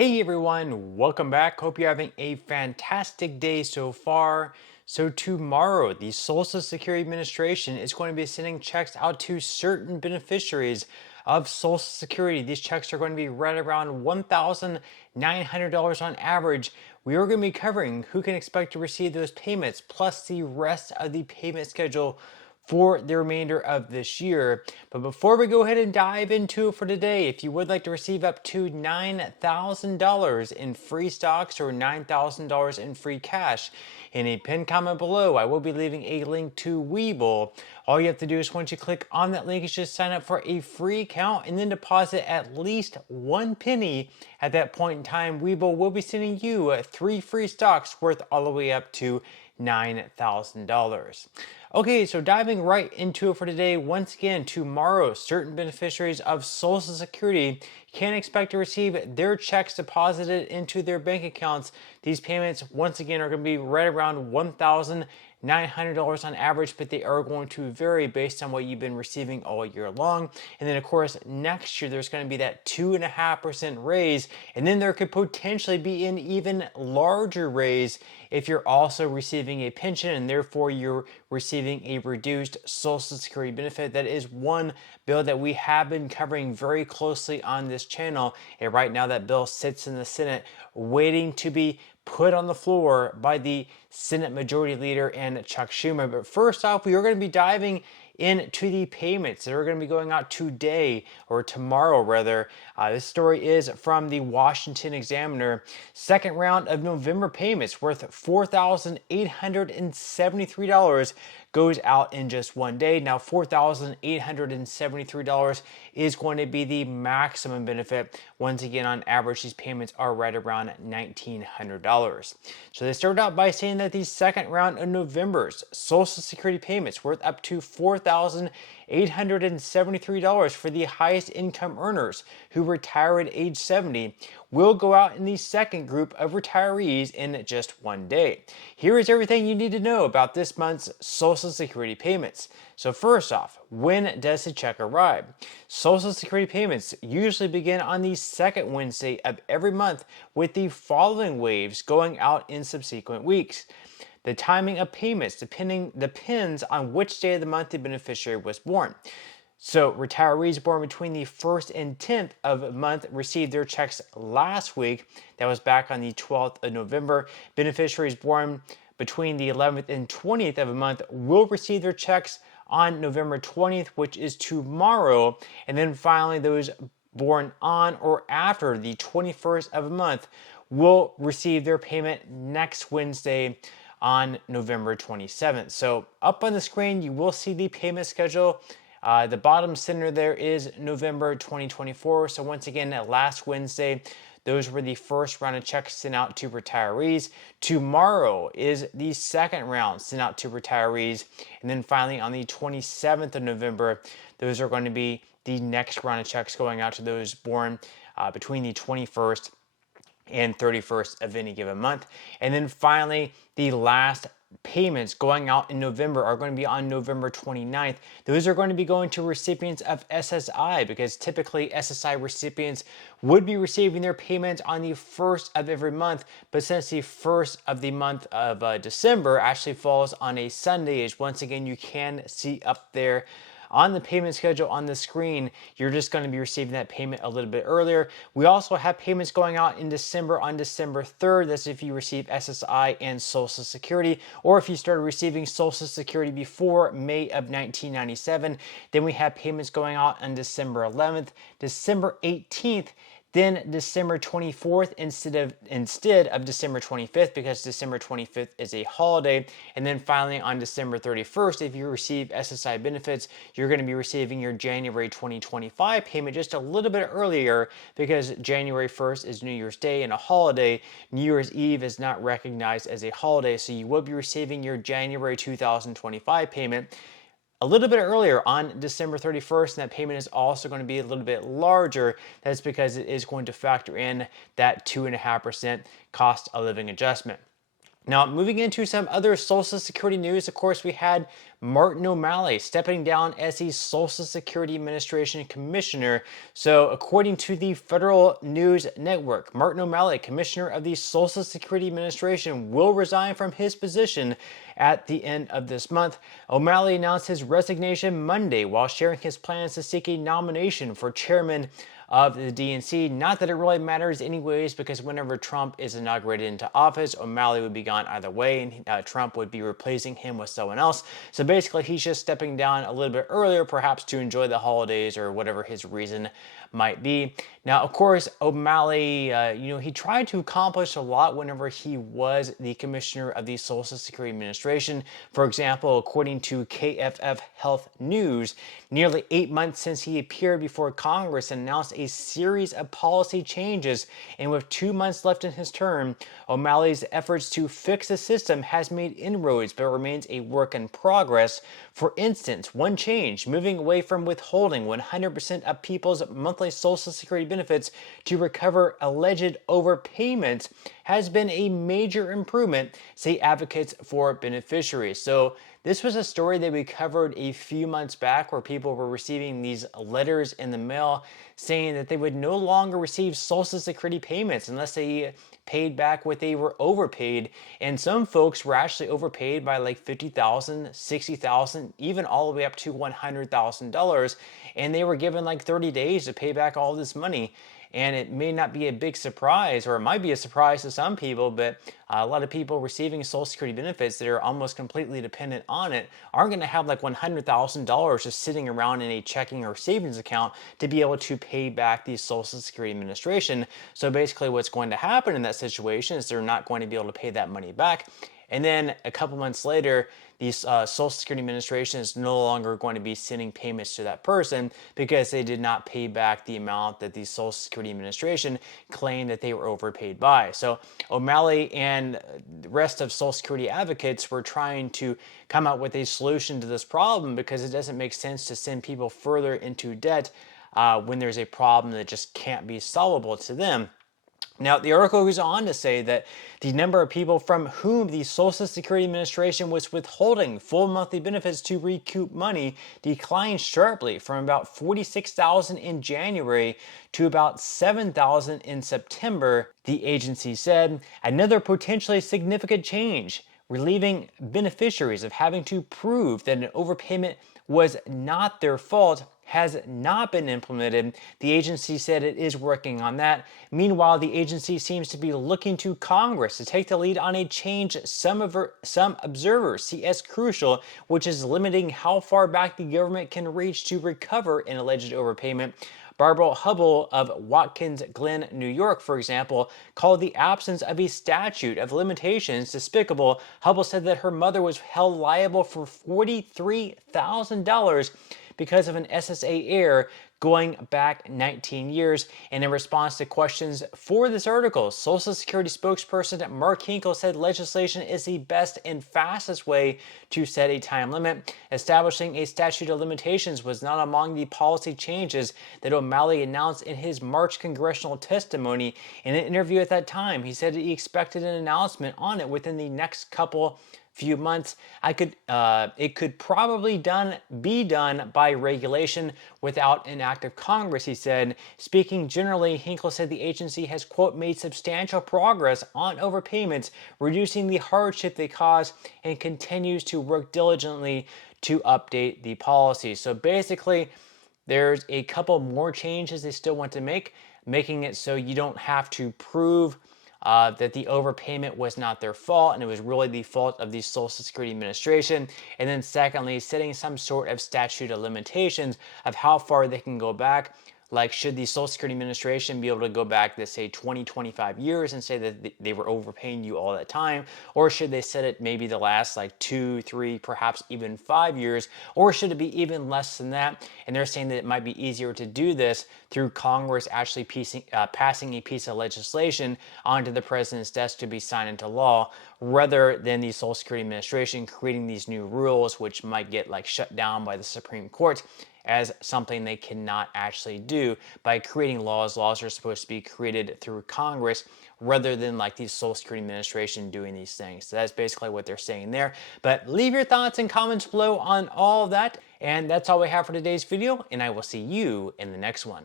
Hey everyone, welcome back. Hope you're having a fantastic day so far. So tomorrow, the Social Security Administration is going to be sending checks out to certain beneficiaries of Social Security. These checks are going to be right around $1,900 on average. We are going to be covering who can expect to receive those payments, plus the rest of the payment schedule for the remainder of this year. But before we go ahead and dive into it for today, if you would like to receive up to $9,000 in free stocks or $9,000 in free cash, in a pinned comment below, I will be leaving a link to Webull. All you have to do is once you click on that link is just sign up for a free account and then deposit at least 1 penny. At that point in time, Webull will be sending you 3 free stocks worth all the way up to $9,000. Okay, so diving right into it for today, once again, tomorrow, certain beneficiaries of Social Security can expect to receive their checks deposited into their bank accounts. These payments, once again, are going to be right around $1,900 on average, but they are going to vary based on what you've been receiving all year long. And then, of course, next year, there's going to be that 2.5% raise, and then there could potentially be an even larger raise if you're also receiving a pension and therefore you're receiving a reduced Social Security benefit. That is one bill that we have been covering very closely on this channel. And right now that bill sits in the Senate waiting to be put on the floor by the Senate Majority Leader and Chuck Schumer. But first off, we are going to be diving into the payments that are going to be going out today, or tomorrow rather. This story is from the Washington Examiner. Second round of November payments worth $4,873 goes out in just one day. Now, $4,873 is going to be the maximum benefit. Once again, on average, these payments are right around $1,900. So they started out by saying that the second round of November's Social Security payments worth up to $4,873 for the highest income earners who retire at age 70 will go out in the second group of retirees in just one day. Here is everything you need to know about this month's Social Security payments. So first off, when does the check arrive? Social Security payments usually begin on the second Wednesday of every month, with the following waves going out in subsequent weeks. The timing of payments depends on which day of the month the beneficiary was born. So retirees born between the 1st and 10th of the month received their checks last week. That was back on the 12th of November. Beneficiaries born between the 11th and 20th of the month will receive their checks on November 20th, which is tomorrow. And then finally, those born on or after the 21st of the month will receive their payment next Wednesday on November 27th. So up on the screen, you will see the payment schedule. The bottom center there is November 2024. So once again, last Wednesday, those were the first round of checks sent out to retirees. Tomorrow is the second round sent out to retirees. And then finally on the 27th of November, those are going to be the next round of checks going out to those born between the 21st and 31st of any given month. And then finally, the last payments going out in November are going to be on November 29th. Those are going to be going to recipients of SSI, because typically SSI recipients would be receiving their payments on the 1st of every month. But since the 1st of the month of December actually falls on a Sunday, as once again you can see up there on the payment schedule on the screen, you're just going to be receiving that payment a little bit earlier. We also have payments going out in December on December 3rd. That's if you receive SSI and Social Security, or if you started receiving Social Security before May of 1997. Then we have payments going out on December 11th, December 18th, then December 24th instead of December 25th, because December 25th is a holiday. And then finally on December 31st, if you receive SSI benefits, you're going to be receiving your January 2025 payment just a little bit earlier, because January 1st is New Year's Day and a holiday. New Year's Eve is not recognized as a holiday, so you will be receiving your January 2025 payment a little bit earlier on December 31st, and that payment is also going to be a little bit larger. That's because it is going to factor in that 2.5% cost of living adjustment. Now, moving into some other Social Security news, of course, we had Martin O'Malley stepping down as the Social Security Administration Commissioner. So, according to the Federal News Network, Martin O'Malley, Commissioner of the Social Security Administration, will resign from his position at the end of this month. O'Malley announced his resignation Monday while sharing his plans to seek a nomination for chairman of the DNC. Not that it really matters anyways, because whenever Trump is inaugurated into office, O'Malley would be gone either way, and Trump would be replacing him with someone else. So basically, he's just stepping down a little bit earlier, perhaps to enjoy the holidays or whatever his reason might be. Now, of course, O'Malley, he tried to accomplish a lot whenever he was the commissioner of the Social Security Administration. For example, according to KFF Health News, nearly 8 months since he appeared before Congress and announced a series of policy changes, and with 2 months left in his term, O'Malley's efforts to fix the system has made inroads but remains a work in progress. For instance, one change, moving away from withholding 100% of people's monthly Social Security benefits to recover alleged overpayments, has been a major improvement, say advocates for beneficiaries. So this was a story that we covered a few months back where people were receiving these letters in the mail saying that they would no longer receive Social Security payments unless they paid back what they were overpaid. And some folks were actually overpaid by like $50,000, $60,000, even all the way up to $100,000. And they were given like 30 days to pay back all this money. And it may not be a big surprise, or it might be a surprise to some people, but a lot of people receiving Social Security benefits that are almost completely dependent on it aren't going to have like $100,000 just sitting around in a checking or savings account to be able to pay back the Social Security Administration. So basically what's going to happen in that situation is they're not going to be able to pay that money back. And then a couple months later, the Social Security Administration is no longer going to be sending payments to that person because they did not pay back the amount that the Social Security Administration claimed that they were overpaid by. So O'Malley and the rest of Social Security advocates were trying to come up with a solution to this problem because it doesn't make sense to send people further into debt when there's a problem that just can't be solvable to them. Now, the article goes on to say that the number of people from whom the Social Security Administration was withholding full monthly benefits to recoup money declined sharply from about 46,000 in January to about 7,000 in September, the agency said. Another potentially significant change, relieving beneficiaries of having to prove that an overpayment was not their fault, has not been implemented. The agency said it is working on that. Meanwhile, the agency seems to be looking to Congress to take the lead on a change some observers see as crucial, which is limiting how far back the government can reach to recover an alleged overpayment. Barbara Hubble of Watkins Glen, New York, for example, called the absence of a statute of limitations despicable. Hubble said that her mother was held liable for $43,000 because of an SSA error going back 19 years. And in response to questions for this article, Social Security spokesperson Mark Hinkle said legislation is the best and fastest way to set a time limit. Establishing a statute of limitations was not among the policy changes that O'Malley announced in his March congressional testimony. In an interview at that time, he said he expected an announcement on it within the next few months. It could probably be done by regulation without an act of Congress, he said. Speaking generally, Hinkle said the agency has, quote, made substantial progress on overpayments, reducing the hardship they cause, and continues to work diligently to update the policy. So basically, there's a couple more changes they still want to make, making it so you don't have to prove that the overpayment was not their fault and it was really the fault of the Social Security Administration. And then secondly, setting some sort of statute of limitations of how far they can go back. Like, should the Social Security Administration be able to go back, let's say, 20, 25 years and say that they were overpaying you all that time? Or should they set it maybe the last like 2, 3, perhaps even 5 years? Or should it be even less than that? And they're saying that it might be easier to do this through Congress actually passing a piece of legislation onto the president's desk to be signed into law, rather than the Social Security Administration creating these new rules, which might get like shut down by the Supreme Court as something they cannot actually do by creating laws. Laws are supposed to be created through Congress rather than like the Social Security Administration doing these things. So that's basically what they're saying there. But leave your thoughts and comments below on all of that. And that's all we have for today's video, and I will see you in the next one.